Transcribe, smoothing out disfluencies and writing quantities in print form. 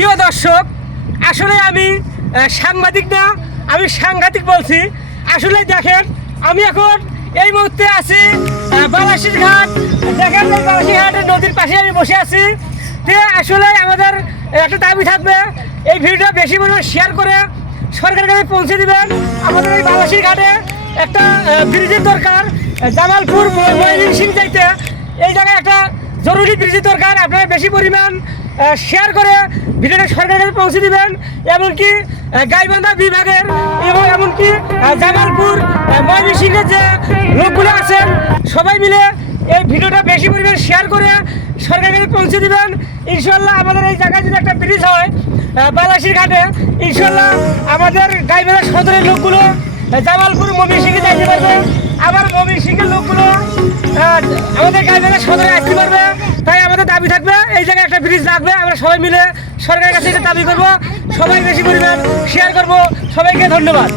প্রিয় দর্শক, আসলে আমি সাংবাদিক না, আমি সাংঘাতিক বলছি। আসলে দেখেন, আমি এখন এই মুহূর্তে আছি বালাসির ঘাট। দেখেন, এই বালাসির ঘাটের নদীর পাশে আমি বসে আছি। তো আসলে আমাদের একটা দাবি থাকবে, এই ভিডিওটা বেশি পরিমাণে শেয়ার করে সরকারের কাছে পৌঁছে দিবেন। আমাদের এই বালাসির ঘাটে একটা ব্রিজের দরকার। জামালপুর ময়মনসিংহ যাইতে এই জায়গায় একটা জরুরি ব্রিজের দরকার। আপনারা বেশি পরিমাণ শেয়ার করে ভিডিওটা সরকারের কাছে পৌঁছে দিবেন। এমনকি গাইবান্ধা বিভাগের এবং এমনকি জামালপুর ময়মনসিংহের যে লোকগুলো আছেন সবাই মিলে এই ভিডিওটা বেশি পরিমাণে শেয়ার করে সরকারের কাছে পৌঁছে দিবেন। ইনশাল্লাহ আমাদের এই জায়গায় যদি একটা ব্রিজ হয় বালাসির ঘাটে, ইনশাল্লাহ আমাদের গাইবান্ধা সদরের লোকগুলো জামালপুর ময়মনসিংহে যাইতে পারবে, আবার ময়মনসিংহের লোকগুলো আমাদের গাইবান্ধা সদরে আসতে পারবে। তাই আমাদের দাবি থাকবে, এই জায়গায় একটা ব্রিজ লাগবে। আমরা সবাই মিলে সরকারের কাছে এটা দাবি করবো, সবাই বেশি পরিমাণ শেয়ার করবো। সবাইকে ধন্যবাদ।